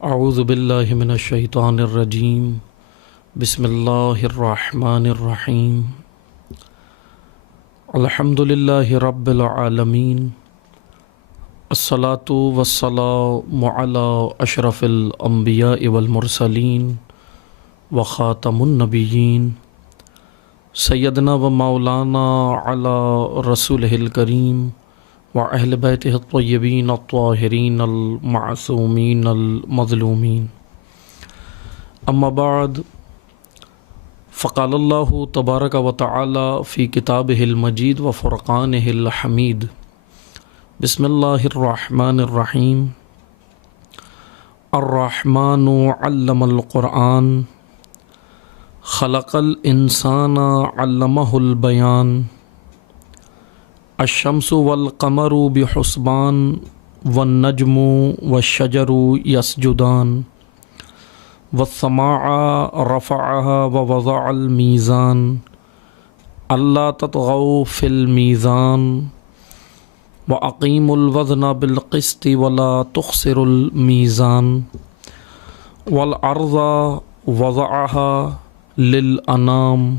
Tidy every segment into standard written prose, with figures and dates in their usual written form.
اعوذ باللہ من الشیطان الرجیم بسم اللہ الرحمن الرحیم الحمد للہ رب العالمین الصلاۃ والسلام علی اشرف الانبیاء والمرسلین وخاتم النبیین سیدنا و مولانا علی رسولہ الکریم وأہل بیتہ الطیبین الطاہرین المعصومین المظلومین اما بعد فقال اللہ تبارک و تعالی فی کتابہ المجید و فرقانہ الحمید بسم اللہ الرحمن الرحیم الرحمن علم القرآن خلق الانسان علمہ البیان الشمس والقمر بحسبان والنجم والشجر يسجدان والسماء رفعها ووضع الميزان ألا تطغوا في الميزان وأقيموا الوزن بالقسط ولا تخسروا الميزان والأرض وضعها للأنام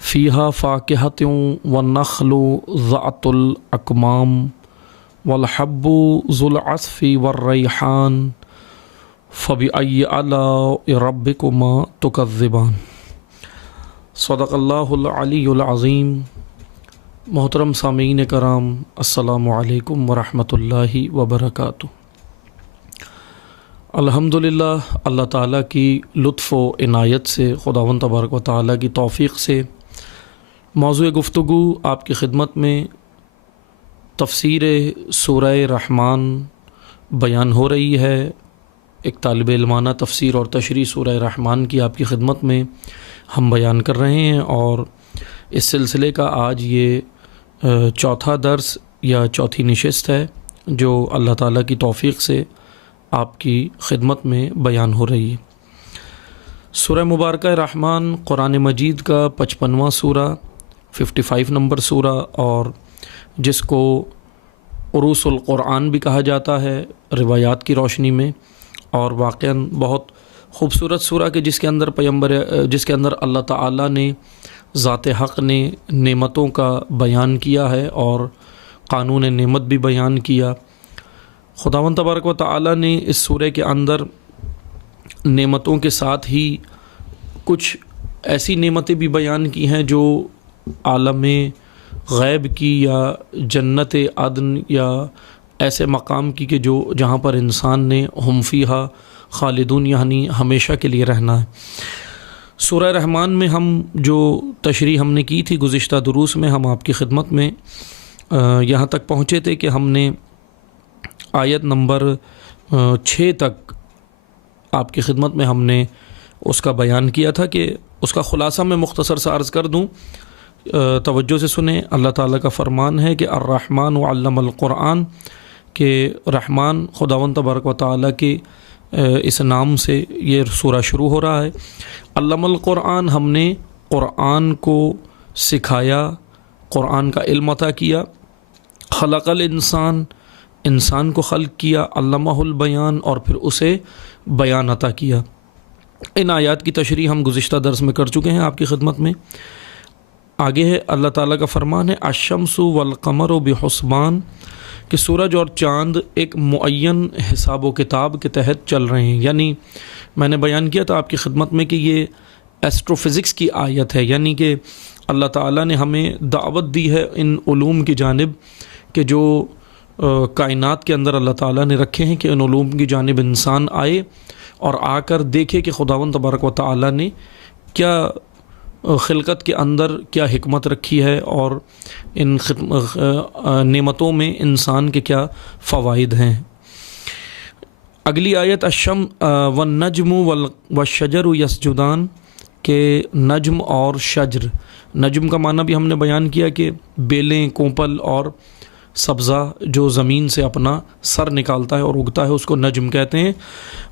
فیہا فاکہۃ والنخل ذات الاکمام والحب ذو العصف والریحان فبأی آلاء ربکما تکذبان۔ صدق اللہ العلی العظیم۔ محترم سامعین کرام، السلام علیکم ورحمۃ اللہ وبرکاتہ۔ الحمدللہ اللہ تعالیٰ کی لطف و عنایت سے، خداوند تبارک و تعالیٰ کی توفیق سے موضوع گفتگو آپ کی خدمت میں تفسیر سورہ رحمان بیان ہو رہی ہے۔ ایک طالب علمانہ تفسیر اور تشریح سورہ رحمان کی آپ کی خدمت میں ہم بیان کر رہے ہیں، اور اس سلسلے کا آج یہ چوتھا درس یا چوتھی نشست ہے جو اللہ تعالیٰ کی توفیق سے آپ کی خدمت میں بیان ہو رہی ہے۔ سورہ مبارکہ رحمان قرآن مجید کا 55واں سورہ، 55 نمبر سورہ، اور جس کو عروس القرآن بھی کہا جاتا ہے روایات کی روشنی میں، اور واقعاً بہت خوبصورت سورہ کہ جس کے اندر اللہ تعالیٰ نے ذات حق نے نعمتوں کا بیان کیا ہے اور قانون نعمت بھی بیان کیا۔ خداوند تبارک و تعالیٰ نے اس سورہ کے اندر نعمتوں کے ساتھ ہی کچھ ایسی نعمتیں بھی بیان کی ہیں جو عالم غیب کی یا جنت عدن یا ایسے مقام کی کہ جہاں پر انسان نے ہم فیہا خالدون یعنی ہمیشہ کے لیے رہنا ہے۔ سورہ رحمان میں ہم جو تشریح ہم نے کی تھی گزشتہ دروس میں، ہم آپ کی خدمت میں یہاں تک پہنچے تھے کہ ہم نے آیت نمبر 6 تک آپ کی خدمت میں ہم نے اس کا بیان کیا تھا، کہ اس کا خلاصہ میں مختصر سا عرض کر دوں، توجہ سے سنیں۔ اللہ تعالیٰ کا فرمان ہے کہ الرحمن علم القرآن، کہ رحمان خداوند تبارک و تعالیٰ کے اس نام سے یہ سورہ شروع ہو رہا ہے۔ علم القرآن، ہم نے قرآن کو سکھایا، قرآن کا علم عطا کیا۔ خلق الانسان، انسان کو خلق کیا۔ علمہ البیان، اور پھر اسے بیان عطا کیا۔ ان آیات کی تشریح ہم گزشتہ درس میں کر چکے ہیں آپ کی خدمت میں۔ آگے ہے اللہ تعالیٰ کا فرمان ہے الشمس والقمر بحسبان، کہ سورج اور چاند ایک معین حساب و کتاب کے تحت چل رہے ہیں۔ یعنی میں نے بیان کیا تھا آپ کی خدمت میں کہ یہ ایسٹرو فزکس کی آیت ہے، یعنی کہ اللہ تعالیٰ نے ہمیں دعوت دی ہے ان علوم کی جانب کہ جو کائنات کے اندر اللہ تعالیٰ نے رکھے ہیں، کہ ان علوم کی جانب انسان آئے اور آ کر دیکھے کہ خداوند تبارک و تعالیٰ نے کیا خلقت کے اندر کیا حکمت رکھی ہے، اور ان نعمتوں میں انسان کے کیا فوائد ہیں۔ اگلی آیت والنجم والشجر یسجدان، کہ نجم اور شجر، نجم کا معنی بھی ہم نے بیان کیا کہ بیلیں، کوپل اور سبزہ جو زمین سے اپنا سر نکالتا ہے اور اگتا ہے، اس کو نجم کہتے ہیں۔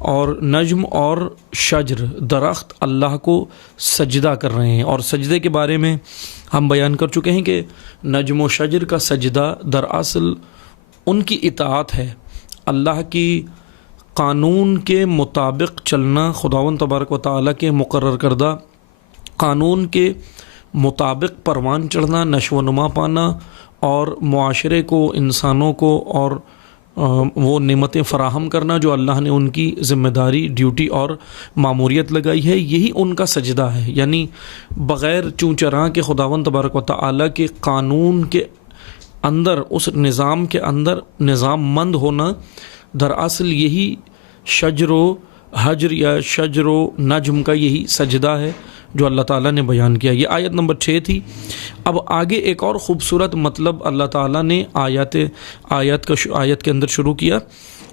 اور نجم اور شجر، درخت اللہ کو سجدہ کر رہے ہیں، اور سجدے کے بارے میں ہم بیان کر چکے ہیں کہ نجم و شجر کا سجدہ دراصل ان کی اطاعت ہے، اللہ کی قانون کے مطابق چلنا، خداوند تبارک و تعالیٰ کے مقرر کردہ قانون کے مطابق پروان چڑھنا، نشو و نما پانا، اور معاشرے کو، انسانوں کو اور وہ نعمتیں فراہم کرنا جو اللہ نے ان کی ذمہ داری، ڈیوٹی اور ماموریت لگائی ہے، یہی ان کا سجدہ ہے۔ یعنی بغیر چوں چراں کے خداوند تبارک و تعالیٰ کے قانون کے اندر، اس نظام کے اندر نظام مند ہونا، دراصل یہی شجر و حجر یا شجر و نجم کا یہی سجدہ ہے جو اللہ تعالیٰ نے بیان کیا۔ یہ آیت نمبر 6 تھی۔ اب آگے ایک اور خوبصورت مطلب اللہ تعالیٰ نے آیت کے اندر شروع کیا،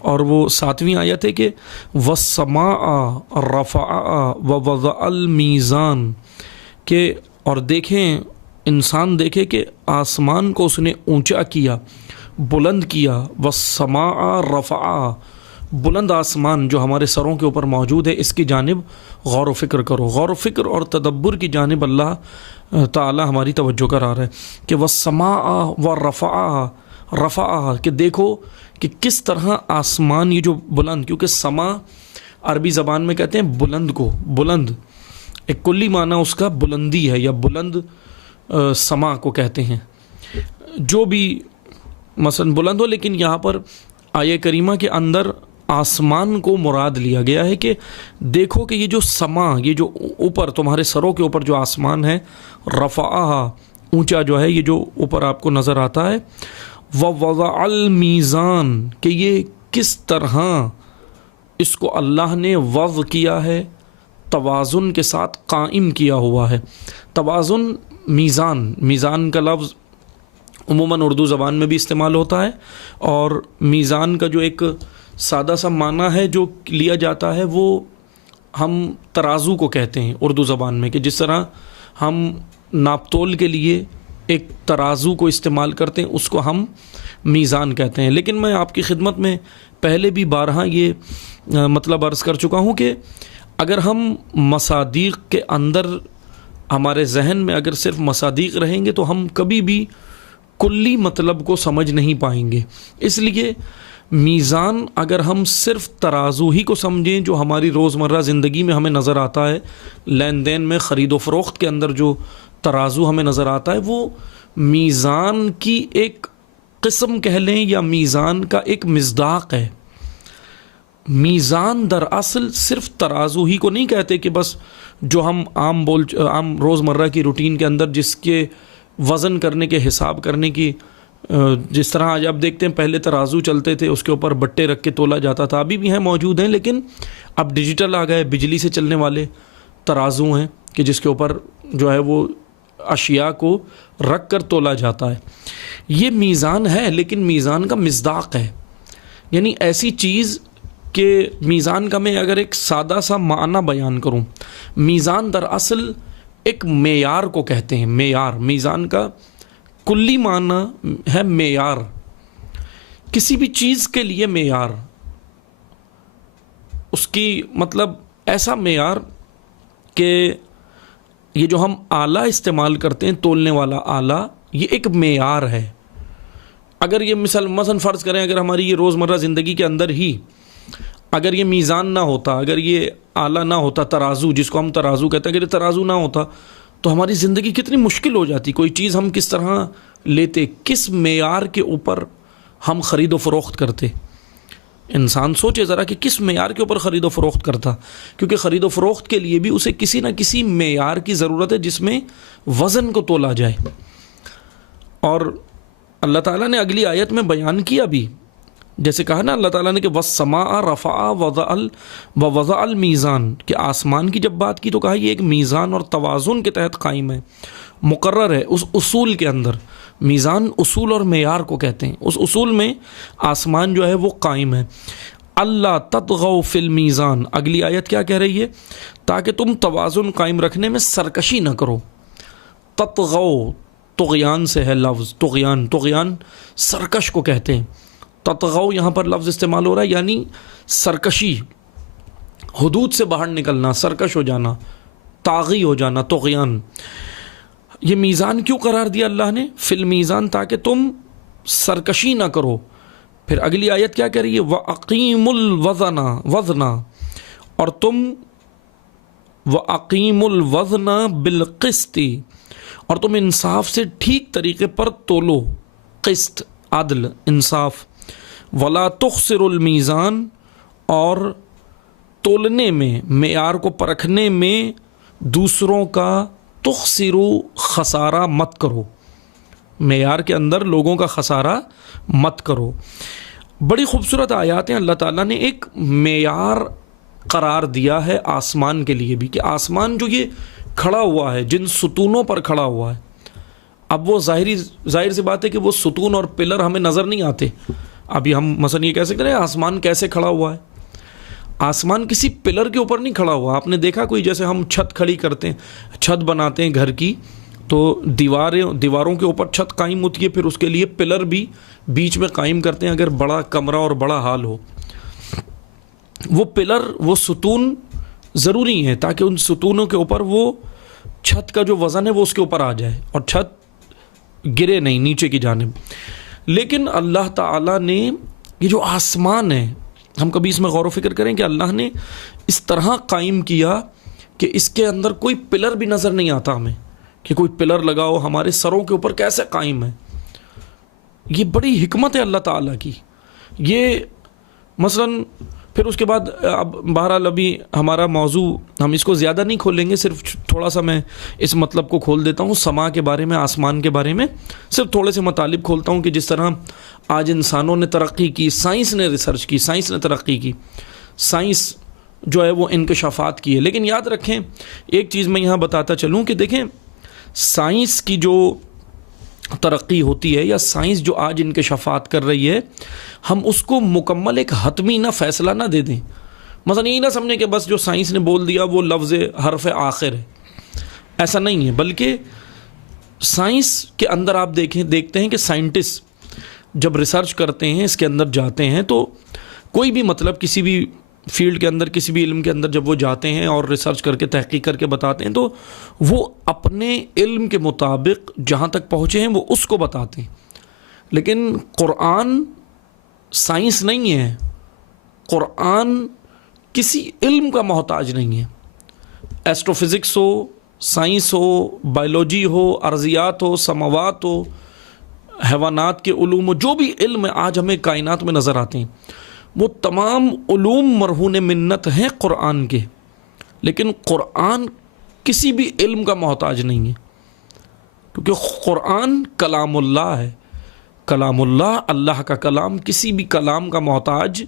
اور وہ 7ویں آیت ہے کہ وَالسَّمَاءَ رَفَعَهَا وَوَضَعَ الْمِيزَانَ، کہ اور دیکھیں، انسان دیکھے کہ آسمان کو اس نے اونچا کیا، بلند کیا۔ وَالسَّمَاءَ رَفَعَهَا، بلند آسمان جو ہمارے سروں کے اوپر موجود ہے، اس کی جانب غور و فکر کرو۔ غور و فکر اور تدبر کی جانب اللہ تعالی ہماری توجہ کرا رہا ہے کہ وَالسَّمَاءَ وَرَفَعَهَا، رفعها، کہ دیکھو کہ کس طرح آسمان یہ جو بلند، کیونکہ سما عربی زبان میں کہتے ہیں بلند کو، بلند ایک کلی معنی اس کا بلندی ہے، یا بلند سما کو کہتے ہیں، جو بھی مثلا بلند ہو، لیکن یہاں پر آیہ کریمہ کے اندر آسمان کو مراد لیا گیا ہے کہ دیکھو کہ یہ جو سما، یہ جو اوپر تمہارے سروں کے اوپر جو آسمان ہے، رفعها، اونچا جو ہے، یہ جو اوپر آپ کو نظر آتا ہے، وَوَضَعَ الْمِيزَانَ، کہ یہ کس طرح اس کو اللہ نے وضع کیا ہے، توازن کے ساتھ قائم کیا ہوا ہے۔ توازن، میزان، میزان کا لفظ عموماً اردو زبان میں بھی استعمال ہوتا ہے، اور میزان کا جو ایک سادہ سا معنی ہے جو لیا جاتا ہے، وہ ہم ترازو کو کہتے ہیں اردو زبان میں، کہ جس طرح ہم ناپ تول کے لیے ایک ترازو کو استعمال کرتے ہیں، اس کو ہم میزان کہتے ہیں۔ لیکن میں آپ کی خدمت میں پہلے بھی بارہا یہ مطلب عرض کر چکا ہوں کہ اگر ہم مصادیق کے اندر، ہمارے ذہن میں اگر صرف مصادیق رہیں گے تو ہم کبھی بھی کلی مطلب کو سمجھ نہیں پائیں گے۔ اس لیے میزان اگر ہم صرف ترازو ہی کو سمجھیں، جو ہماری روزمرہ زندگی میں ہمیں نظر آتا ہے، لین دین میں، خرید و فروخت کے اندر جو ترازو ہمیں نظر آتا ہے، وہ میزان کی ایک قسم کہہ لیں، یا میزان کا ایک مصداق ہے۔ میزان دراصل صرف ترازو ہی کو نہیں کہتے کہ بس جو ہم عام روزمرہ کی روٹین کے اندر جس کے وزن کرنے کے، حساب کرنے کی، جس طرح آج آپ دیکھتے ہیں پہلے ترازو چلتے تھے، اس کے اوپر بٹے رکھ کے تولا جاتا تھا، ابھی بھی ہیں، موجود ہیں، لیکن اب ڈیجیٹل آ گئے، بجلی سے چلنے والے ترازو ہیں کہ جس کے اوپر جو ہے وہ اشیاء کو رکھ کر تولا جاتا ہے۔ یہ میزان ہے، لیکن میزان کا مصداق ہے، یعنی ایسی چیز کہ میزان کا میں اگر ایک سادہ سا معنی بیان کروں، میزان دراصل ایک معیار کو کہتے ہیں۔ معیار، میزان کا کلی معنی ہے معیار، کسی بھی چیز کے لیے معیار، اس کی مطلب ایسا معیار کہ یہ جو ہم آلہ استعمال کرتے ہیں، تولنے والا آلہ، یہ ایک معیار ہے۔ اگر یہ مثلا فرض کریں، اگر ہماری یہ روزمرہ زندگی کے اندر ہی اگر یہ میزان نہ ہوتا، اگر یہ آلہ نہ ہوتا، ترازو جس کو ہم ترازو کہتے ہیں، اگر یہ ترازو نہ ہوتا تو ہماری زندگی کتنی مشکل ہو جاتی۔ کوئی چیز ہم کس طرح لیتے، کس معیار کے اوپر ہم خرید و فروخت کرتے؟ انسان سوچے ذرا کہ کس معیار کے اوپر خرید و فروخت کرتا، کیونکہ خرید و فروخت کے لیے بھی اسے کسی نہ کسی معیار کی ضرورت ہے جس میں وزن کو تولا جائے۔ اور اللہ تعالیٰ نے اگلی آیت میں بیان کیا بھی، جیسے کہا نا اللہ تعالیٰ نے کہ وَالسَّمَاءَ رَفَعَهَا وَوَضَعَ الْمِيزَانَ، کہ آسمان کی جب بات کی تو کہا یہ ایک میزان اور توازن کے تحت قائم ہے، مقرر ہے اس اصول کے اندر۔ میزان اصول اور معیار کو کہتے ہیں، اس اصول میں آسمان جو ہے وہ قائم ہے۔ اللہ تطغوا فی المیزان، اگلی آیت کیا کہہ رہی ہے؟ تاکہ تم توازن قائم رکھنے میں سرکشی نہ کرو۔ تطغوا، طغیان سے ہے لفظ، طغیان سرکش کو کہتے ہیں۔ تطغوا یہاں پر لفظ استعمال ہو رہا ہے، یعنی سرکشی، حدود سے باہر نکلنا، سرکش ہو جانا، طاغی ہو جانا، طغیان۔ یہ میزان کیوں قرار دیا اللہ نے؟ فی المیزان، تاکہ تم سرکشی نہ کرو، پھر اگلی آیت کیا کہہ رہی ہے؟ وَأَقِيمُ الْوَزْنَ وزنا، اور تم وَأَقِيمُ الْوَزْنَ بِالْقِسْطِ، اور تم انصاف سے ٹھیک طریقے پر تولو، قسط عدل انصاف، وَلَا تُخْسِرُ الْمِيزَانَ، اور تولنے میں معیار کو پرکھنے میں دوسروں کا تخسرو خسارہ مت کرو، معیار کے اندر لوگوں کا خسارہ مت کرو۔ بڑی خوبصورت آیات ہیں، اللہ تعالیٰ نے ایک معیار قرار دیا ہے آسمان کے لیے بھی، کہ آسمان جو یہ کھڑا ہوا ہے، جن ستونوں پر کھڑا ہوا ہے، اب وہ ظاہر سی بات ہے کہ وہ ستون اور پلر ہمیں نظر نہیں آتے۔ ابھی ہم مثلا یہ کہہ سکتے ہیں آسمان کیسے کھڑا ہوا ہے؟ آسمان کسی پلر کے اوپر نہیں کھڑا ہوا۔ آپ نے دیکھا کوئی جیسے ہم چھت کھڑی کرتے ہیں، چھت بناتے ہیں گھر کی، تو دیواروں کے اوپر چھت قائم ہوتی ہے، پھر اس کے لیے پلر بھی بیچ میں قائم کرتے ہیں اگر بڑا کمرہ اور بڑا ہال ہو۔ وہ پلر، وہ ستون ضروری ہیں تاکہ ان ستونوں کے اوپر وہ چھت کا جو وزن ہے وہ اس کے اوپر آ جائے اور چھت گرے نہیں نیچے کی جانب۔ لیکن اللہ تعالیٰ نے یہ جو آسمان ہے، ہم کبھی اس میں غور و فکر کریں کہ اللہ نے اس طرح قائم کیا کہ اس کے اندر کوئی پلر بھی نظر نہیں آتا ہمیں، کہ کوئی پلر لگاؤ ہمارے سروں کے اوپر کیسے قائم ہے۔ یہ بڑی حکمت ہے اللہ تعالیٰ کی۔ یہ مثلاً پھر اس کے بعد اب بہرحال ابھی ہمارا موضوع ہم اس کو زیادہ نہیں کھولیں گے، صرف تھوڑا سا میں اس مطلب کو کھول دیتا ہوں، سما کے بارے میں، آسمان کے بارے میں صرف تھوڑے سے مطالب کھولتا ہوں کہ جس طرح آج انسانوں نے ترقی کی، سائنس نے ریسرچ کی، سائنس نے ترقی کی، سائنس جو ہے وہ انکشافات کی ہے۔ لیکن یاد رکھیں ایک چیز میں یہاں بتاتا چلوں کہ دیکھیں سائنس کی جو ترقی ہوتی ہے یا سائنس جو آج انکشافات کر رہی ہے، ہم اس کو مکمل ایک حتمی نہ فیصلہ نہ دے دیں۔ مثلا یہ نہ سمجھیں کہ بس جو سائنس نے بول دیا وہ لفظ حرف آخر ہے، ایسا نہیں ہے۔ بلکہ سائنس کے اندر آپ دیکھتے ہیں کہ سائنٹسٹ جب ریسرچ کرتے ہیں، اس کے اندر جاتے ہیں، تو کوئی بھی مطلب کسی بھی فیلڈ کے اندر، کسی بھی علم کے اندر جب وہ جاتے ہیں اور ریسرچ کر کے تحقیق کر کے بتاتے ہیں، تو وہ اپنے علم کے مطابق جہاں تک پہنچے ہیں وہ اس کو بتاتے ہیں۔ لیکن قرآن سائنس نہیں ہے، قرآن کسی علم کا محتاج نہیں ہے۔ ایسٹرو فزکس ہو، سائنس ہو، بائیولوجی ہو، ارضیات ہو، سماوات ہو، حیوانات کے علوم ہو، جو بھی علم آج ہمیں کائنات میں نظر آتے ہیں، وہ تمام علوم مرہون منت ہیں قرآن کے۔ لیکن قرآن کسی بھی علم کا محتاج نہیں ہے، کیونکہ قرآن کلام اللہ ہے۔ کلام اللہ، اللہ کا کلام، کسی بھی کلام کا محتاج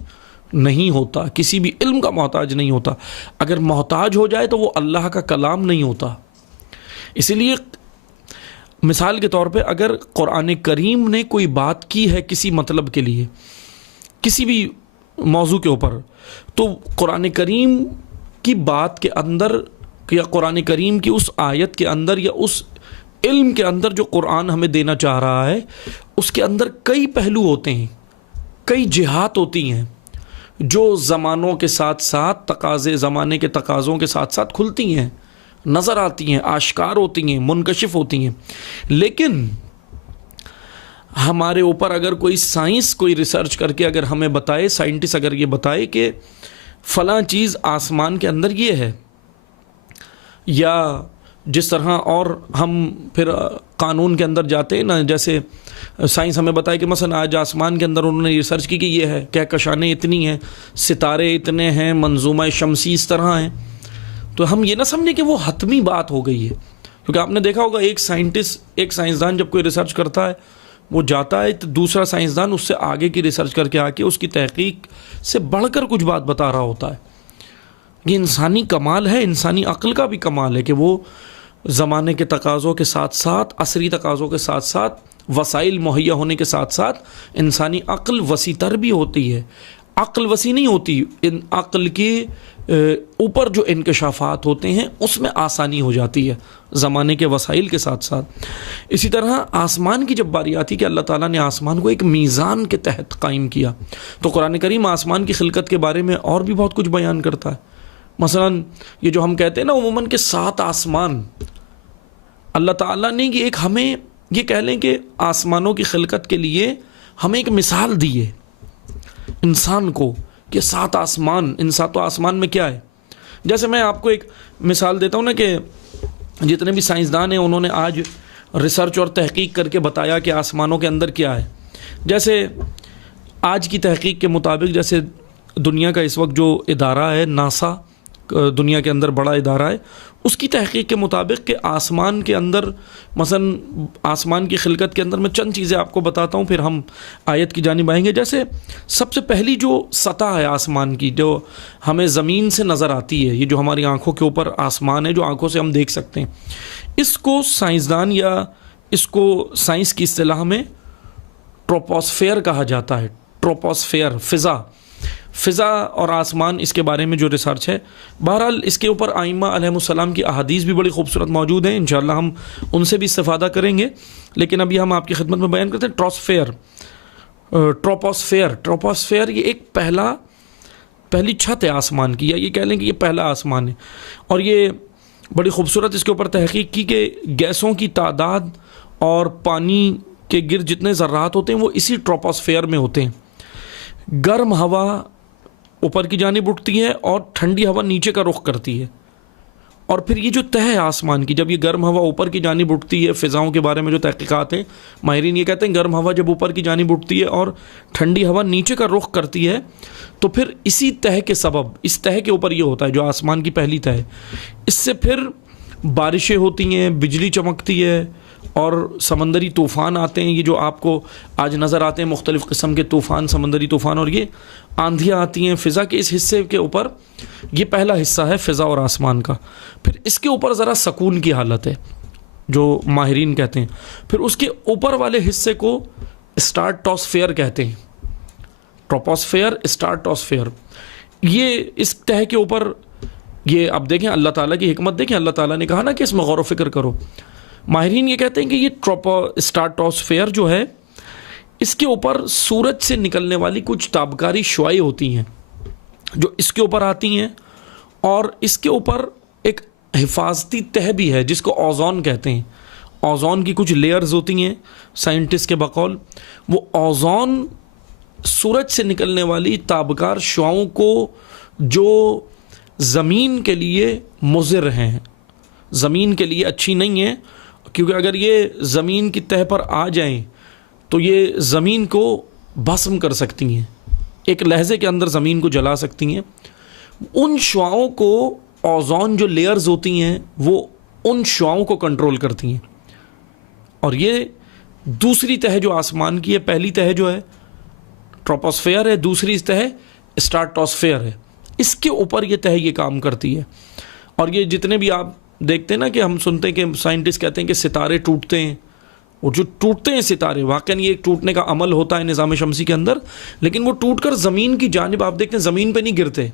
نہیں ہوتا، کسی بھی علم کا محتاج نہیں ہوتا۔ اگر محتاج ہو جائے تو وہ اللہ کا کلام نہیں ہوتا۔ اسی لیے مثال کے طور پہ اگر قرآن کریم نے کوئی بات کی ہے کسی مطلب کے لیے، کسی بھی موضوع کے اوپر، تو قرآن کریم کی بات کے اندر یا قرآن کریم کی اس آیت کے اندر یا اس علم کے اندر جو قرآن ہمیں دینا چاہ رہا ہے، اس کے اندر کئی پہلو ہوتے ہیں، کئی جہات ہوتی ہیں جو زمانوں کے ساتھ ساتھ تقاضے، زمانے کے تقاضوں کے ساتھ ساتھ کھلتی ہیں، نظر آتی ہیں، آشکار ہوتی ہیں، منکشف ہوتی ہیں۔ لیکن ہمارے اوپر اگر کوئی سائنس کوئی ریسرچ کر کے اگر ہمیں بتائے، سائنٹسٹ اگر یہ بتائے کہ فلاں چیز آسمان کے اندر یہ ہے، یا جس طرح اور ہم پھر قانون کے اندر جاتے ہیں نا، جیسے سائنس ہمیں بتائے کہ مثلا آج آسمان کے اندر انہوں نے ریسرچ کی کہ یہ ہے، کہکشانیں اتنی ہیں، ستارے اتنے ہیں، منظومہ شمسی اس طرح ہیں، تو ہم یہ نہ سمجھیں کہ وہ حتمی بات ہو گئی ہے۔ کیونکہ آپ نے دیکھا ہوگا ایک سائنٹسٹ، ایک سائنسدان جب کوئی ریسرچ کرتا ہے، وہ جاتا ہے تو دوسرا سائنسدان اس سے آگے کی ریسرچ کر کے آ کے اس کی تحقیق سے بڑھ کر کچھ بات بتا رہا ہوتا ہے۔ یہ انسانی کمال ہے، انسانی عقل کا بھی کمال ہے کہ وہ زمانے کے تقاضوں کے ساتھ ساتھ، عصری تقاضوں کے ساتھ ساتھ، وسائل مہیا ہونے کے ساتھ ساتھ انسانی عقل وسیع تر بھی ہوتی ہے۔ عقل وسیع نہیں ہوتی، ان عقل کے اوپر جو انکشافات ہوتے ہیں اس میں آسانی ہو جاتی ہے زمانے کے وسائل کے ساتھ ساتھ۔ اسی طرح آسمان کی جب باری آتی کہ اللہ تعالیٰ نے آسمان کو ایک میزان کے تحت قائم کیا، تو قرآن کریم آسمان کی خلقت کے بارے میں اور بھی بہت کچھ بیان کرتا ہے۔ مثلا یہ جو ہم کہتے ہیں نا عموماً کہ 7 آسمان، اللہ تعالیٰ نے ایک ہمیں یہ کہہ لیں کہ آسمانوں کی خلقت کے لیے ہمیں ایک مثال دی ہے انسان کو کہ 7 آسمان، ان 7 آسمان میں کیا ہے. جیسے میں آپ کو ایک مثال دیتا ہوں نا کہ جتنے بھی سائنسدان ہیں انہوں نے آج ریسرچ اور تحقیق کر کے بتایا کہ آسمانوں کے اندر کیا ہے. جیسے آج کی تحقیق کے مطابق، جیسے دنیا کا اس وقت جو ادارہ ہے ناسا، دنیا کے اندر بڑا ادارہ ہے، اس کی تحقیق کے مطابق کہ آسمان کے اندر، مثلا آسمان کی خلقت کے اندر میں چند چیزیں آپ کو بتاتا ہوں، پھر ہم آیت کی جانب آئیں گے. جیسے سب سے پہلی جو سطح ہے آسمان کی، جو ہمیں زمین سے نظر آتی ہے، یہ جو ہماری آنکھوں کے اوپر آسمان ہے جو آنکھوں سے ہم دیکھ سکتے ہیں، اس کو سائنسدان یا اس کو سائنس کی اصطلاح میں ٹروپوسفیئر کہا جاتا ہے. ٹروپوسفیئر، فضا اور آسمان، اس کے بارے میں جو ریسرچ ہے. بہرحال اس کے اوپر ائمہ علیہ السلام کی احادیث بھی بڑی خوبصورت موجود ہیں، انشاءاللہ ہم ان سے بھی استفادہ کریں گے. لیکن ابھی ہم آپ کی خدمت میں بیان کرتے ہیں ٹروپوسفیئر یہ ایک پہلی چھت ہے آسمان کی، یا یہ کہہ لیں کہ یہ پہلا آسمان ہے. اور یہ بڑی خوبصورت اس کے اوپر تحقیق کی کہ گیسوں کی تعداد اور پانی کے گرد جتنے ذرات ہوتے ہیں وہ اسی ٹروپوسفیئر میں ہوتے ہیں. گرم ہوا اوپر کی جانب اٹھتی ہے اور ٹھنڈی ہوا نیچے کا رخ کرتی ہے. اور پھر یہ جو تہ ہے آسمان کی، جب یہ گرم ہوا اوپر کی جانب اٹھتی ہے، فضاؤں کے بارے میں جو تحقیقات ہیں، ماہرین یہ کہتے ہیں گرم ہوا جب اوپر کی جانب اٹھتی ہے اور ٹھنڈی ہوا نیچے کا رخ کرتی ہے، تو پھر اسی تہ کے سبب، اس تہ کے اوپر یہ ہوتا ہے جو آسمان کی پہلی تہ ہے، اس سے پھر بارشیں ہوتی ہیں، بجلی چمکتی ہے اور سمندری طوفان آتے ہیں. یہ جو آپ کو آج نظر آتے ہیں مختلف قسم کے طوفان، سمندری طوفان، اور یہ آندھیاں آتی ہیں فضا کے اس حصے کے اوپر. یہ پہلا حصہ ہے فضا اور آسمان کا. پھر اس کے اوپر ذرا سکون کی حالت ہے جو ماہرین کہتے ہیں. پھر اس کے اوپر والے حصے کو اسٹارٹوسفیئر کہتے ہیں. ٹروپوسفیئر، اسٹارٹوسفیئر. یہ اس تہ کے اوپر، یہ اب دیکھیں اللہ تعالیٰ کی حکمت دیکھیں. اللہ تعالیٰ نے کہا نا کہ اس میں غور و فکر کرو. ماہرین یہ کہتے ہیں کہ یہ اسٹارٹوسفیئر جو ہے، اس کے اوپر سورج سے نکلنے والی کچھ تابکاری شعاعیں ہوتی ہیں جو اس کے اوپر آتی ہیں، اور اس کے اوپر ایک حفاظتی تہ بھی ہے جس کو اوزون کہتے ہیں. اوزون کی کچھ لیئرز ہوتی ہیں سائنٹسٹ کے بقول. وہ اوزون سورج سے نکلنے والی تابکار شعاعوں کو جو زمین کے لیے مضر ہیں، زمین کے لیے اچھی نہیں ہیں، کیونکہ اگر یہ زمین کی تہ پر آ جائیں تو یہ زمین کو بھسم کر سکتی ہیں، ایک لحظے کے اندر زمین کو جلا سکتی ہیں. ان شعاعوں کو اوزون جو لیئرز ہوتی ہیں وہ ان شعاعوں کو کنٹرول کرتی ہیں. اور یہ دوسری تہ جو آسمان کی ہے، پہلی تہ جو ہے ٹروپوسفیئر ہے، دوسری تہ اسٹارٹوسفیئر ہے. اس کے اوپر یہ تہ یہ کام کرتی ہے. اور یہ جتنے بھی آپ دیکھتے ہیں نا کہ ہم سنتے ہیں کہ سائنٹسٹ کہتے ہیں کہ ستارے ٹوٹتے ہیں، اور جو ٹوٹتے ہیں ستارے، واقعاً یہ ایک ٹوٹنے کا عمل ہوتا ہے نظام شمسی کے اندر، لیکن وہ ٹوٹ کر زمین کی جانب آپ دیکھتے ہیں زمین پہ نہیں گرتے،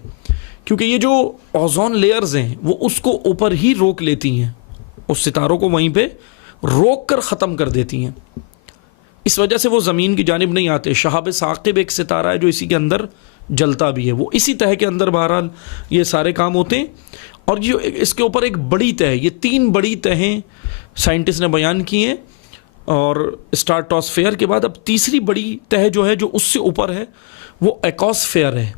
کیونکہ یہ جو اوزون لیئرز ہیں وہ اس کو اوپر ہی روک لیتی ہیں، اس ستاروں کو وہیں پہ روک کر ختم کر دیتی ہیں. اس وجہ سے وہ زمین کی جانب نہیں آتے. شہاب ثاقب ایک ستارہ ہے جو اسی کے اندر جلتا بھی ہے، وہ اسی تہ کے اندر بہرحال یہ سارے کام ہوتے ہیں. اور جو اس کے اوپر ایک بڑی تہ، یہ 3 بڑی تہیں سائنٹسٹ نے بیان کی ہیں. اور اسٹارٹوسفیئر کے بعد اب تیسری بڑی تہ جو ہے جو اس سے اوپر ہے وہ ایکوسفیئر ہے.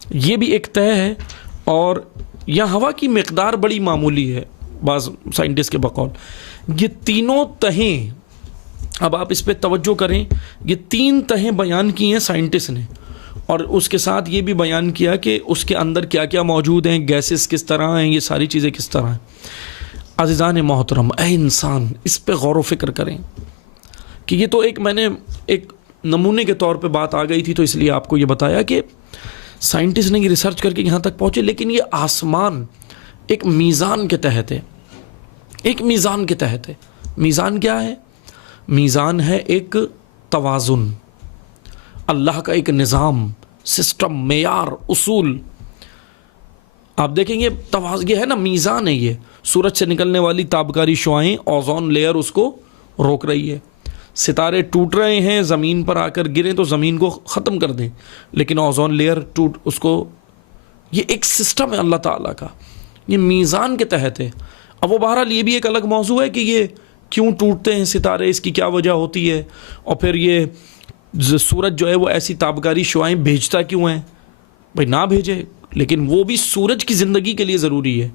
یہ بھی ایک تہ ہے، اور یہاں ہوا کی مقدار بڑی معمولی ہے بعض سائنٹسٹ کے بقول. یہ تینوں تہیں، اب آپ اس پہ توجہ کریں، یہ 3 تہیں بیان کی ہیں سائنٹسٹ نے، اور اس کے ساتھ یہ بھی بیان کیا کہ اس کے اندر کیا کیا موجود ہیں، گیسز کس طرح ہیں، یہ ساری چیزیں کس طرح ہیں. عزیزان محترم، اے انسان، اس پہ غور و فکر کریں کہ یہ تو میں نے ایک نمونے کے طور پہ بات آ گئی تھی تو اس لیے آپ کو یہ بتایا کہ سائنٹسٹ نے یہ ریسرچ کر کے یہاں تک پہنچے. لیکن یہ آسمان ایک میزان کے تحت ہے، ایک میزان کے تحت ہے. میزان کیا ہے؟ میزان ہے ایک توازن، اللہ کا ایک نظام، سسٹم، معیار، اصول. آپ دیکھیں گے یہ ہے نا میزان ہے. یہ سورج سے نکلنے والی تابکاری شعاعیں، اوزون لیئر اس کو روک رہی ہے. ستارے ٹوٹ رہے ہیں، زمین پر آ کر گریں تو زمین کو ختم کر دیں، لیکن اوزون لیئر اس کو، یہ ایک سسٹم ہے اللہ تعالیٰ کا، یہ میزان کے تحت ہے. اب وہ بہرحال یہ بھی ایک الگ موضوع ہے کہ یہ کیوں ٹوٹتے ہیں ستارے، اس کی کیا وجہ ہوتی ہے، اور پھر یہ سورج جو ہے وہ ایسی تابکاری شعاعیں بھیجتا کیوں ہے؟ بھائی نہ بھیجے، لیکن وہ بھی سورج کی زندگی کے لیے ضروری ہے۔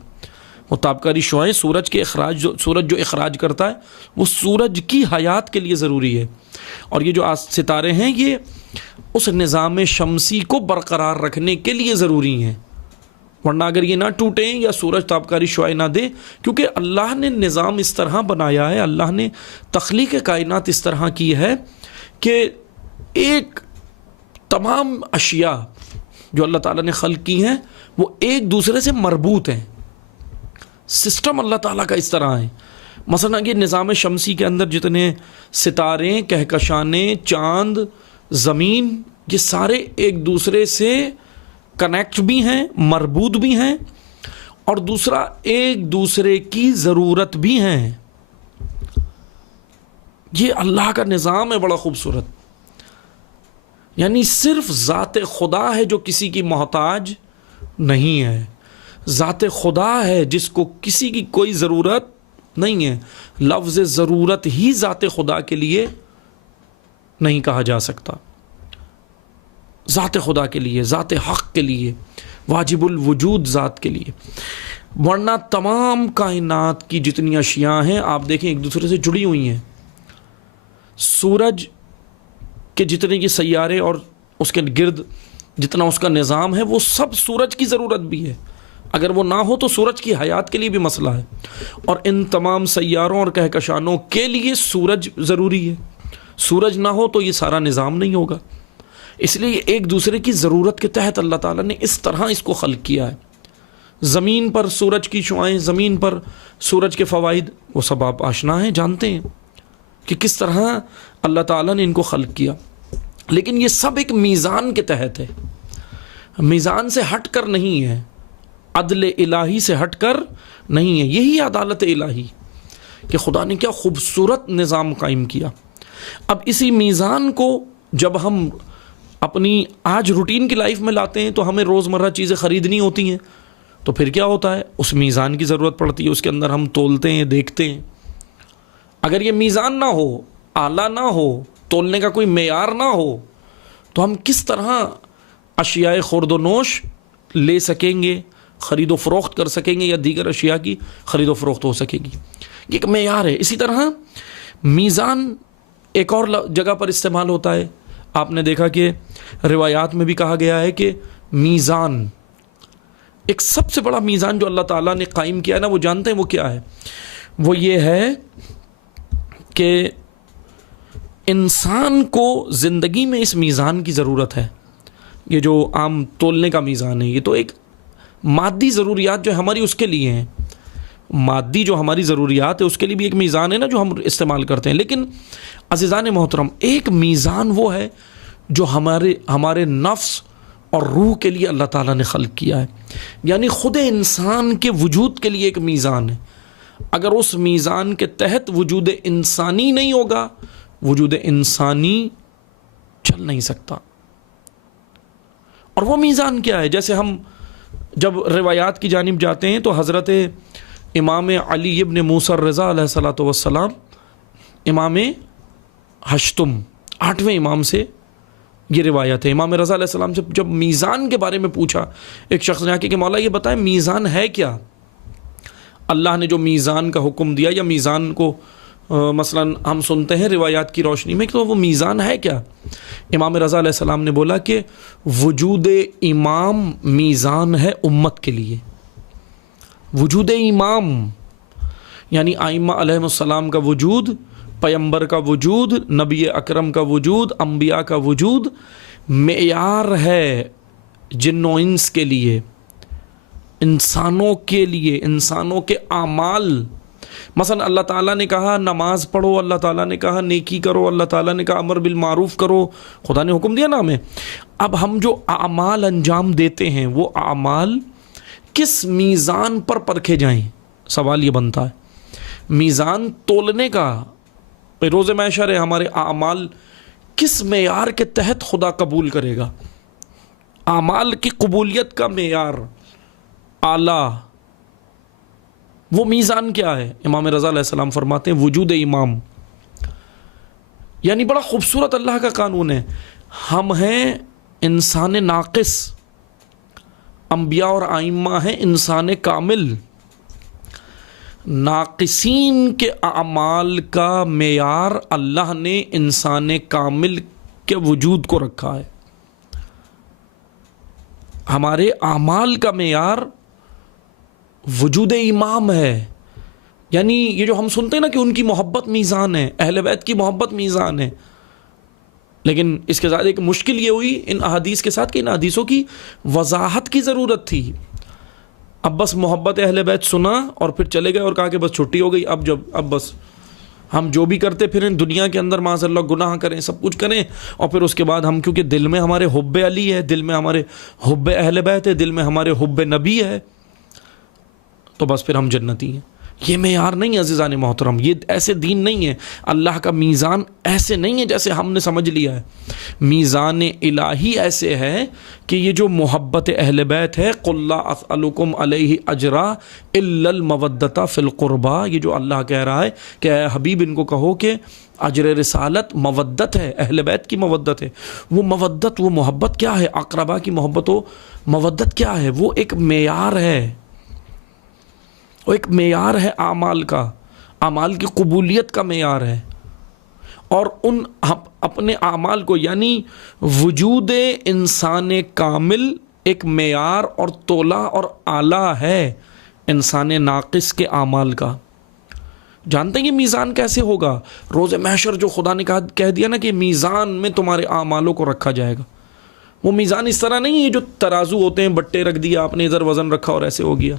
وہ تابکاری شعاعیں سورج جو اخراج کرتا ہے وہ سورج کی حیات کے لیے ضروری ہے، اور یہ جو ستارے ہیں یہ اس نظام شمسی کو برقرار رکھنے کے لیے ضروری ہیں، ورنہ اگر یہ نہ ٹوٹیں یا سورج تابکاری شعاعیں نہ دے، کیونکہ اللہ نے نظام اس طرح بنایا ہے، اللہ نے تخلیق کائنات اس طرح کی ہے کہ ایک تمام اشیاء جو اللہ تعالیٰ نے خلق کی ہیں وہ ایک دوسرے سے مربوط ہیں۔ سسٹم اللہ تعالیٰ کا اس طرح ہے، مثلا یہ نظام شمسی کے اندر جتنے ستارے، کہکشانیں، چاند، زمین، یہ سارے ایک دوسرے سے کنیکٹ بھی ہیں، مربوط بھی ہیں، اور دوسرا ایک دوسرے کی ضرورت بھی ہیں۔ یہ اللہ کا نظام ہے بڑا خوبصورت، یعنی صرف ذات خدا ہے جو کسی کی محتاج نہیں ہے، ذات خدا ہے جس کو کسی کی کوئی ضرورت نہیں ہے۔ لفظ ضرورت ہی ذات خدا کے لیے نہیں کہا جا سکتا، ذات خدا کے لیے، ذات حق کے لیے، واجب الوجود ذات کے لیے، ورنہ تمام کائنات کی جتنی اشیاء ہیں آپ دیکھیں ایک دوسرے سے جڑی ہوئی ہیں۔ سورج کے جتنے یہ سیارے اور اس کے گرد جتنا اس کا نظام ہے وہ سب سورج کی ضرورت بھی ہے، اگر وہ نہ ہو تو سورج کی حیات کے لیے بھی مسئلہ ہے، اور ان تمام سیاروں اور کہکشانوں کے لیے سورج ضروری ہے۔ سورج نہ ہو تو یہ سارا نظام نہیں ہوگا، اس لیے ایک دوسرے کی ضرورت کے تحت اللہ تعالیٰ نے اس طرح اس کو خلق کیا ہے۔ زمین پر سورج کی شعاعیں، زمین پر سورج کے فوائد، وہ سب آپ آشنا ہیں، جانتے ہیں کہ کس طرح اللہ تعالیٰ نے ان کو خلق کیا، لیکن یہ سب ایک میزان کے تحت ہے، میزان سے ہٹ کر نہیں ہے، عدل الہی سے ہٹ کر نہیں ہے۔ یہی عدالت الہی کہ خدا نے کیا خوبصورت نظام قائم کیا۔ اب اسی میزان کو جب ہم اپنی آج روٹین کی لائف میں لاتے ہیں تو ہمیں روزمرہ چیزیں خریدنی ہوتی ہیں، تو پھر کیا ہوتا ہے، اس میزان کی ضرورت پڑتی ہے، اس کے اندر ہم تولتے ہیں، دیکھتے ہیں۔ اگر یہ میزان نہ ہو، آلہ نہ ہو، تولنے کا کوئی معیار نہ ہو، تو ہم کس طرح اشیاء خورد و نوش لے سکیں گے، خرید و فروخت کر سکیں گے، یا دیگر اشیاء کی خرید و فروخت ہو سکے گی؟ یہ ایک معیار ہے۔ اسی طرح میزان ایک اور جگہ پر استعمال ہوتا ہے، آپ نے دیکھا کہ روایات میں بھی کہا گیا ہے کہ میزان، ایک سب سے بڑا میزان جو اللہ تعالیٰ نے قائم کیا ہے نا، وہ جانتے ہیں وہ کیا ہے؟ وہ یہ ہے کہ انسان کو زندگی میں اس میزان کی ضرورت ہے۔ یہ جو عام تولنے کا میزان ہے، یہ تو ایک مادی ضروریات جو ہماری اس کے لیے ہیں، مادی جو ہماری ضروریات ہے اس کے لیے بھی ایک میزان ہے نا جو ہم استعمال کرتے ہیں، لیکن عزیزان محترم ایک میزان وہ ہے جو ہمارے نفس اور روح کے لیے اللہ تعالیٰ نے خلق کیا ہے، یعنی خود انسان کے وجود کے لیے ایک میزان ہے۔ اگر اس میزان کے تحت وجود انسانی نہیں ہوگا، وجود انسانی چل نہیں سکتا۔ اور وہ میزان کیا ہے؟ جیسے ہم جب روایات کی جانب جاتے ہیں تو حضرت امام علی ابن موسیٰ الرضا علیہ الصلوۃ والسلام، امام ہشتم، 8ویں امام سے یہ روایت ہے۔ امام رضا علیہ السلام سے جب میزان کے بارے میں پوچھا ایک شخص نے، کہ مولا یہ بتائیں میزان ہے کیا؟ اللہ نے جو میزان کا حکم دیا، یا میزان کو مثلا ہم سنتے ہیں روایات کی روشنی میں، تو وہ میزان ہے کیا؟ امام رضا علیہ السلام نے بولا کہ وجود امام میزان ہے امت کے لیے۔ وجود امام یعنی ائمہ علیہ السلام کا وجود، پیمبر کا وجود، نبی اکرم کا وجود، انبیاء کا وجود معیار ہے جن و انس کے لیے، انسانوں کے لیے، انسانوں کے اعمال۔ مثلا اللہ تعالیٰ نے کہا نماز پڑھو، اللہ تعالیٰ نے کہا نیکی کرو، اللہ تعالیٰ نے کہا امر بالمعروف کرو، خدا نے حکم دیا نا ہمیں۔ اب ہم جو اعمال انجام دیتے ہیں وہ اعمال کس میزان پر پرکھے جائیں؟ سوال یہ بنتا ہے میزان تولنے کا، روز محشر ہے، ہمارے اعمال کس معیار کے تحت خدا قبول کرے گا؟ اعمال کی قبولیت کا معیار اعلیٰ، وہ میزان کیا ہے؟ امام رضا علیہ السلام فرماتے ہیں وجود امام۔ یعنی بڑا خوبصورت اللہ کا قانون ہے. ہم ہیں انسان ناقص، انبیاء اور ائمہ ہیں انسان کامل. ناقصین کے اعمال کا معیار اللہ نے انسان کامل کے وجود کو رکھا ہے. ہمارے اعمال کا معیار وجود امام ہے. یعنی یہ جو ہم سنتے ہیں نا کہ ان کی محبت میزان ہے، اہل بیت کی محبت میزان ہے، لیکن اس کے ساتھ ایک مشکل یہ ہوئی ان احادیث کے ساتھ کہ ان احادیثوں کی وضاحت کی ضرورت تھی. اب بس محبت اہل بیت سنا اور پھر چلے گئے اور کہا کہ بس چھٹی ہو گئی، اب بس ہم جو بھی کرتے پھریں دنیا کے اندر معاذ اللہ گناہ کریں، سب کچھ کریں، اور پھر اس کے بعد ہم کیونکہ دل میں ہمارے حب علی ہے، دل میں ہمارے حب اہل بیت ہے، دل میں ہمارے حب نبی ہے، تو بس پھر ہم جنتی ہیں. یہ معیار نہیں عزیزان محترم، یہ ایسے دین نہیں ہے. اللہ کا میزان ایسے نہیں ہے جیسے ہم نے سمجھ لیا ہے. میزان الہی ایسے ہے کہ یہ جو محبت اہل بیت ہے، قُلْ لَا أَسْأَلُكُمْ عَلَيْهِ أَجْرًا إِلَّا الْمَوَدَّةَ فِي الْقُرْبَى، یہ جو اللہ کہہ رہا ہے کہ اے حبیب ان کو کہو کہ اجر رسالت مودت ہے، اہل بیت کی مودت ہے. وہ مودت، وہ محبت کیا ہے؟ اقربا کی محبت و مودت کیا ہے؟ وہ ایک معیار ہے، وہ ایک معیار ہے اعمال کا، اعمال کی قبولیت کا معیار ہے. اور ان اپنے اعمال کو، یعنی وجود انسان کامل ایک معیار اور تولہ اور آلہ ہے انسان ناقص کے اعمال کا. جانتے ہیں یہ میزان کیسے ہوگا؟ روز محشر جو خدا نے کہہ دیا نا کہ میزان میں تمہارے اعمالوں کو رکھا جائے گا، وہ میزان اس طرح نہیں ہے جو ترازو ہوتے ہیں، بٹے رکھ دیا آپ نے، ادھر وزن رکھا اور ایسے ہو گیا.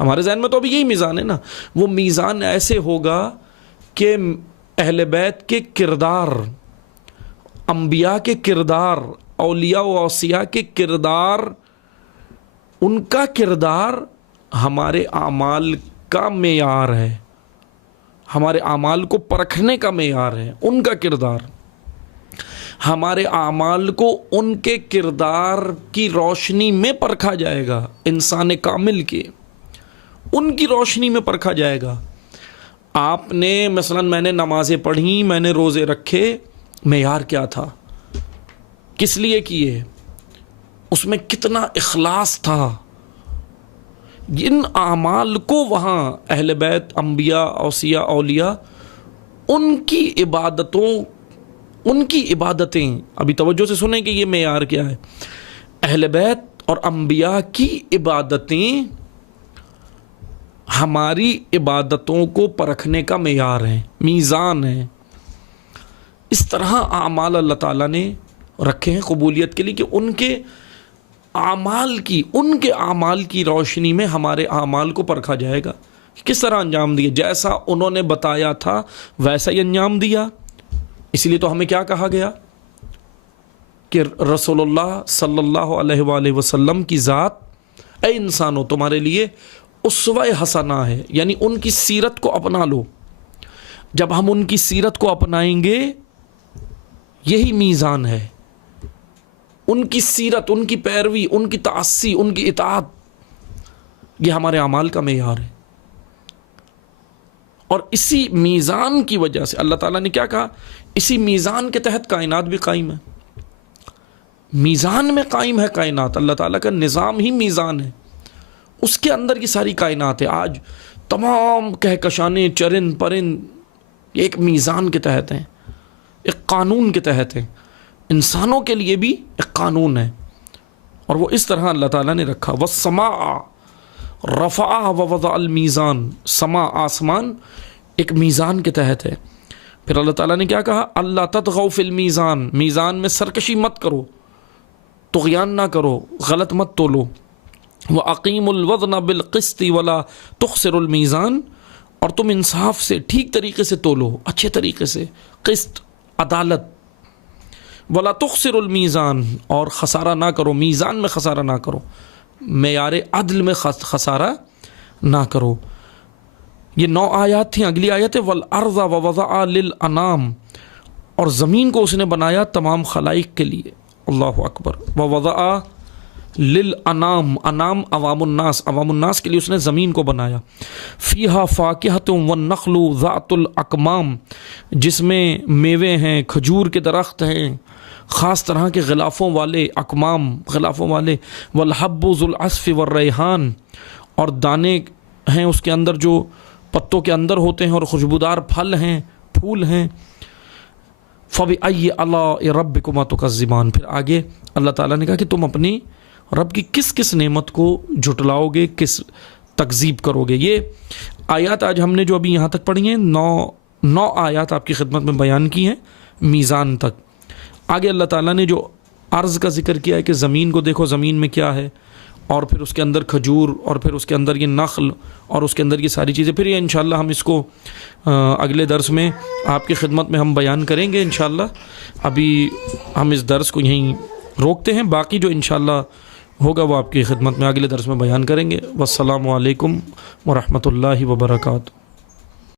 ہمارے ذہن میں تو ابھی یہی میزان ہے نا. وہ میزان ایسے ہوگا کہ اہل بیت کے کردار، انبیاء کے کردار، اولیاء و اوصیاء کے کردار، ان کا کردار ہمارے اعمال کا معیار ہے، ہمارے اعمال کو پرکھنے کا معیار ہے. ان کا کردار، ہمارے اعمال کو ان کے کردار کی روشنی میں پرکھا جائے گا. انسان کامل کے ان کی روشنی میں پرکھا جائے گا. آپ نے مثلا میں نے نمازیں پڑھیں، میں نے روزے رکھے، معیار کیا تھا؟ کس لیے کیے؟ اس میں کتنا اخلاص تھا؟ ان اعمال کو وہاں اہل بیت، انبیاء، اوصیاء، اولیاء، ان کی عبادتیں، ابھی توجہ سے سنیں کہ یہ معیار کیا ہے. اہل بیت اور انبیاء کی عبادتیں ہماری عبادتوں کو پرکھنے کا معیار ہے، میزان ہے. اس طرح اعمال اللہ تعالیٰ نے رکھے ہیں قبولیت کے لیے کہ ان کے اعمال کی روشنی میں ہمارے اعمال کو پرکھا جائے گا. کس طرح انجام دیا؟ جیسا انہوں نے بتایا تھا ویسا ہی انجام دیا. اس لیے تو ہمیں کیا کہا گیا کہ رسول اللہ صلی اللہ علیہ وآلہ وسلم کی ذات اے انسانوں تمہارے لیے اسوہ حسنہ ہے، یعنی ان کی سیرت کو اپنا لو. جب ہم ان کی سیرت کو اپنائیں گے یہی میزان ہے. ان کی سیرت، ان کی پیروی، ان کی تعصی، ان کی اطاعت، یہ ہمارے اعمال کا معیار ہے. اور اسی میزان کی وجہ سے اللہ تعالیٰ نے کیا کہا؟ اسی میزان کے تحت کائنات بھی قائم ہے. میزان میں قائم ہے کائنات. اللہ تعالیٰ کا نظام ہی میزان ہے، اس کے اندر یہ ساری کائنات ہے. آج تمام کہکشانیں، چرند پرند، یہ ایک میزان کے تحت ہیں، ایک قانون کے تحت ہیں. انسانوں کے لیے بھی ایک قانون ہے، اور وہ اس طرح اللہ تعالیٰ نے رکھا. والسماء رفعها ووضع المیزان، سما آسمان ایک میزان کے تحت ہے. پھر اللہ تعالیٰ نے کیا کہا؟ اللہ تطغوا فی المیزان، میزان میں سرکشی مت کرو، طغیان نہ کرو، غلط مت تولو. وَأَقِيمُوا الْوَزْنَ بِالْقِسْطِ وَلَا تُخْسِرُوا الْمِيزَانَ، اور تم انصاف سے، ٹھیک طریقے سے تولو، اچھے طریقے سے، قسط، عدالت. وَلَا تُخْسِرُوا الْمِيزَانَ، اور خسارہ نہ کرو، میزان میں خسارہ نہ کرو، معیار عدل میں خسارہ نہ کرو. یہ 9 آیات تھیں. اگلی آیت ہے وَالْأَرْضَ وَوَضَعَ لِلْأَنَامِ، اور زمین کو اس نے بنایا تمام خلائق کے لیے. اللہ اکبر. وَوَضَعَ للانام، انام عوام الناس، عوام الناس کے لیے اس نے زمین کو بنایا. فیہا فاکہۃ والنخل ذات الاکمام، جس میں میوے ہیں، کھجور کے درخت ہیں خاص طرح کے غلافوں والے، اکمام غلافوں والے. والحب ذو العصف والریحان، اور دانے ہیں اس کے اندر جو پتوں کے اندر ہوتے ہیں، اور خوشبودار پھل ہیں، پھول ہیں. فَبِأَيِّ آلَاءِ رَبِّكُمَا تُكَذِّبَانِ، پھر آگے اللہ تعالیٰ نے کہا کہ تم اپنی رب کی کس کس نعمت کو جھٹلاؤ گے، کس تکذیب کرو گے. یہ آیات آج ہم نے جو ابھی یہاں تک پڑھی ہیں، 9 آیات آپ کی خدمت میں بیان کی ہیں میزان تک. آگے اللہ تعالیٰ نے جو عرض کا ذکر کیا ہے کہ زمین کو دیکھو، زمین میں کیا ہے، اور پھر اس کے اندر کھجور، اور پھر اس کے اندر یہ نخل، اور اس کے اندر یہ ساری چیزیں. پھر یہ انشاءاللہ ہم اس کو اگلے درس میں آپ کی خدمت میں ہم بیان کریں گے انشاءاللہ. ابھی ہم اس درس کو یہیں روکتے ہیں، باقی جو انشاءاللہ ہوگا وہ آپ کی خدمت میں اگلے درس میں بیان کریں گے. والسلام علیکم ورحمۃ اللہ وبرکاتہ.